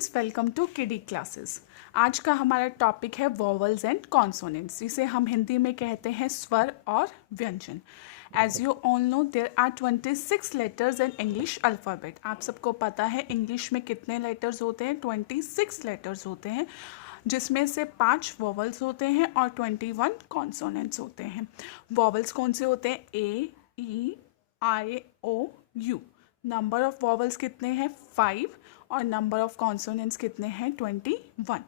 Students, welcome to किडी classes. आज का हमारा टॉपिक है वॉवल्स एंड कॉन्सोनेंट्स, जिसे हम हिंदी में कहते हैं स्वर और व्यंजन। As you all know, there are 26 letters in English alphabet. आप सबको पता है इंग्लिश में कितने लेटर्स होते हैं? 26 लेटर्स होते हैं, जिसमें से 5 वॉवल्स होते हैं और 21 कॉन्सोनेंट्स होते हैं। वॉवल्स कौन से होते हैं? ए, ई, आई, ओ, यू। नंबर ऑफ वॉवल्स कितने हैं? 5। और नंबर ऑफ कॉन्सोनेंट्स कितने हैं? 21।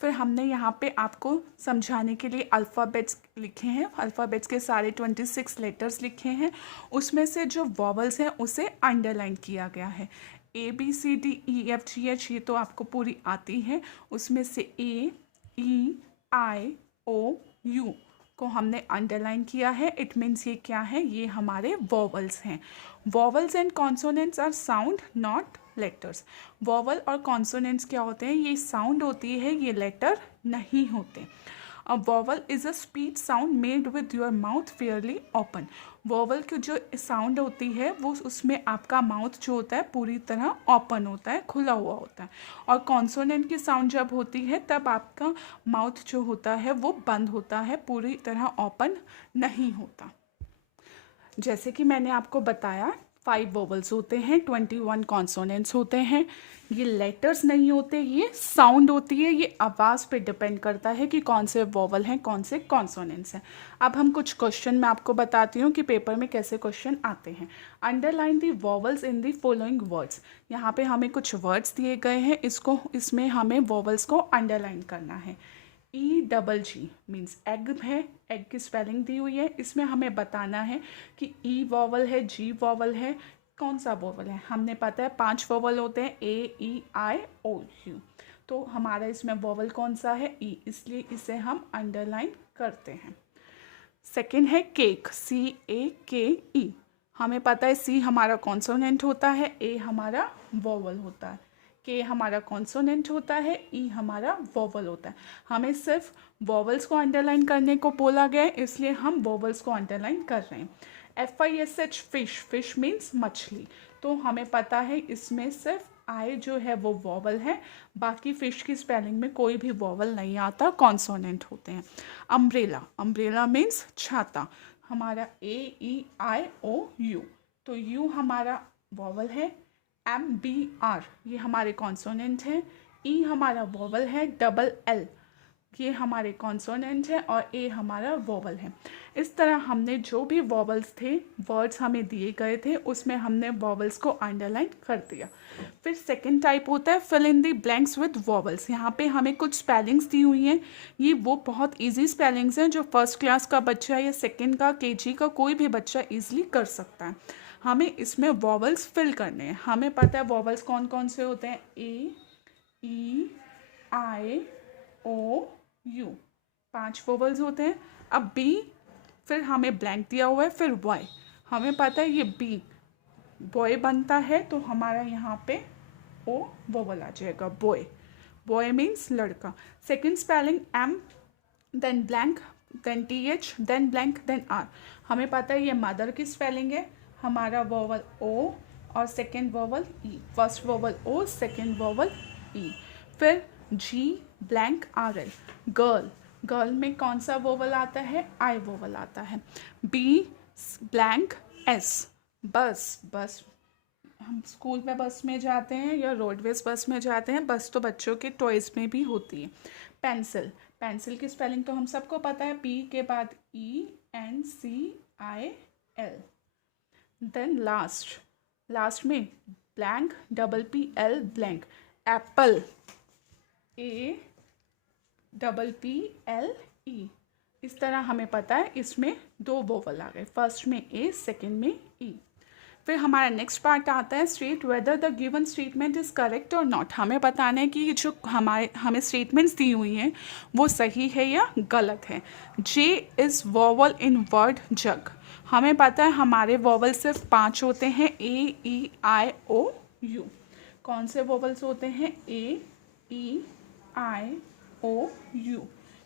फिर हमने यहाँ पे आपको समझाने के लिए अल्फ़ाबेट्स लिखे हैं। अल्फ़ाबेट्स के सारे 26 लेटर्स लिखे हैं। उसमें से जो वॉवल्स हैं उसे अंडरलाइन किया गया है। ABCDEFGH, ये तो आपको पूरी आती है। उसमें से AEIOU को हमने अंडरलाइन किया है। इट मीन्स ये क्या है? ये हमारे वॉवल्स हैं। Vowels and consonants are sound, not letters. Vowel और कॉन्सोनेंट्स क्या होते हैं? ये साउंड होती है, ये लेटर नहीं होते। A vowel is a speech sound made with your mouth fairly open. Vowel की जो साउंड होती है वो उसमें आपका माउथ जो होता है पूरी तरह ओपन होता है, खुला हुआ होता है। और कॉन्सोनेंट की साउंड जब होती है तब आपका माउथ जो होता है वो बंद होता है, पूरी तरह ओपन नहीं होता। जैसे कि मैंने आपको बताया 5 वोवल्स होते हैं, 21 कॉन्सोनेंट्स होते हैं। ये लेटर्स नहीं होते, ये साउंड होती है। ये आवाज़ पे डिपेंड करता है कि कौन से वोवल हैं, कौन से कॉन्सोनेंट्स हैं। अब हम कुछ क्वेश्चन मैं आपको बताती हूँ कि पेपर में कैसे क्वेश्चन आते हैं। Underline the vowels in the following words. यहाँ पे हमें कुछ वर्ड्स दिए गए हैं, इसमें हमें वोवल्स को अंडरलाइन करना है। EGG मीन्स एग है, एग की स्पेलिंग दी हुई है। इसमें हमें बताना है कि ई वॉवल है, जी वॉवल है, कौन सा वॉवल है। हमने पता है 5 वॉवल होते हैं, AEIOU। तो हमारा इसमें वॉवल कौन सा है? ई, इसलिए इसे हम अंडरलाइन करते हैं। सेकेंड है केक, CAKE। हमें पता है सी हमारा कॉन्सोनेंट होता है, ए हमारा वॉवल होता है, के हमारा कॉन्सोनेंट होता है, ई हमारा वॉवल होता है। हमें सिर्फ वॉवल्स को अंडरलाइन करने को बोला गया है, इसलिए हम वॉवल्स को अंडरलाइन कर रहे हैं। FISH फिश, फिश मीन्स मछली। तो हमें पता है इसमें सिर्फ आई जो है वो वॉवल है, बाकी फिश की स्पेलिंग में कोई भी वॉवल नहीं आता, कॉन्सोनेंट होते हैं। अम्ब्रेला, अम्ब्रेला मीन्स छाता, हमारा AEIOU। तो यू हमारा वॉवल है। MBR ये हमारे कॉन्सोनेंट हैं। ई हमारा वॉवल है। LL ये हमारे कॉन्सोनेंट है और ए हमारा वॉवल है। इस तरह हमने जो भी वॉवल्स थे, वर्ड्स हमें दिए गए थे, उसमें हमने वॉवल्स को अंडरलाइन कर दिया। फिर सेकंड टाइप होता है fill in the blanks with vowels. यहाँ पे हमें कुछ स्पेलिंग्स दी हुई हैं। ये वो बहुत इजी स्पेलिंग्स हैं जो फर्स्ट क्लास का बच्चा या सेकंड का, KG का कोई भी बच्चा ईजिली कर सकता है। हमें इसमें वॉवल्स फिल करने हैं। हमें पता है वॉवल्स कौन कौन से होते हैं? AEIOU 5 वोवल्स होते हैं। अब B, फिर हमें ब्लैंक दिया हुआ है, फिर बॉय। हमें पता है ये B बॉय बनता है, तो हमारा यहाँ पे O वोवल आ जाएगा, बॉय। बॉय मीन्स लड़का। Second spelling M, then blank, then TH, then blank, then R। हमें पता है ये मदर की स्पेलिंग है। हमारा वोवल O और second vowel E, first vowel O, second vowel E। फिर G blank RL, girl, girl में कौन सा वोवल आता है? I वोवल आता है। B ब्लैंक S, बस, बस हम स्कूल में बस में जाते हैं या रोडवेज बस में जाते हैं। बस तो बच्चों के टॉयज़ में भी होती है। पेंसिल, पेंसिल की स्पेलिंग तो हम सबको पता है, P के बाद ENCIL। देन लास्ट, लास्ट में blank, PPL blank, Apple, APPLE। इस तरह हमें पता है इसमें 2 वोवल आ गए, फर्स्ट में A, सेकेंड में E। फिर हमारा नेक्स्ट पार्ट आता है state whether the given statement is correct और नॉट। हमें बताना है कि जो हमें स्टेटमेंट्स दी हुई हैं वो सही है या गलत है। J is vowel in word jug. हमें पता है हमारे वॉवल सिर्फ 5 होते हैं, AEIOU। कौन से वॉवल्स होते हैं? AEIOU।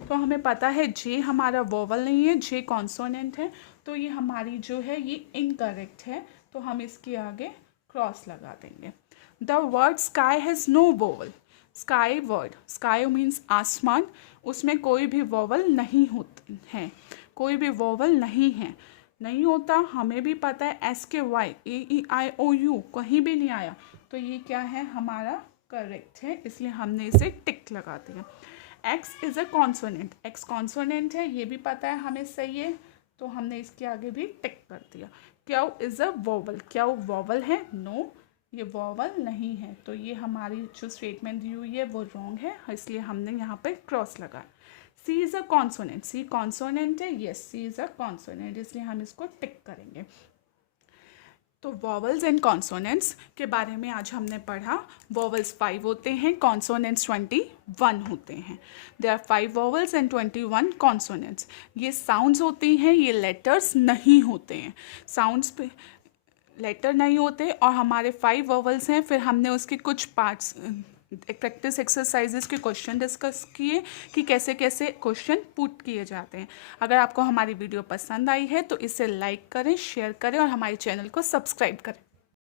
तो हमें पता है J हमारा वॉवल नहीं है, J कॉन्सोनेंट है, तो ये हमारी जो है ये इनकरेक्ट है, तो हम इसके आगे क्रॉस लगा देंगे। The word sky has no vowel. Sky word, sky means आसमान, उसमें कोई भी वॉवल नहीं होते हैं, कोई भी वॉवल नहीं है, नहीं होता, हमें भी पता है। एस के Y, A E I O you कहीं भी नहीं आया, तो ये क्या है हमारा करेक्ट है, इसलिए हमने इसे टिक लगा दिया। X is a consonant, x consonant है, ये भी पता है हमें, सही है, तो हमने इसके आगे भी टिक कर दिया। Q is a vowel, Q vowel है, नो ये वॉवल नहीं है, तो ये हमारी जो स्टेटमेंट दी हुई है वो रॉन्ग है, इसलिए हमने यहाँ पे क्रॉस लगाया। C is a consonant, C consonant है, yes C is a consonant, इसलिए हम इसको टिक करेंगे। तो वॉवल्स एंड कॉन्सोनेंट्स के बारे में आज हमने पढ़ा। वॉवल्स 5 होते हैं, कॉन्सोनेंट्स 21 होते हैं। There are 5 vowels and 21 consonants. ये साउंड्स होती हैं, ये लेटर्स नहीं होते हैं। साउंड्स पे लेटर नहीं होते, और हमारे 5 वॉवल्स हैं। फिर हमने उसके कुछ पार्ट्स प्रैक्टिस एक्सरसाइजेस के क्वेश्चन डिस्कस किए कि कैसे कैसे क्वेश्चन पुट किए जाते हैं। अगर आपको हमारी वीडियो पसंद आई है तो इसे लाइक करें, शेयर करें और हमारे चैनल को सब्सक्राइब करें।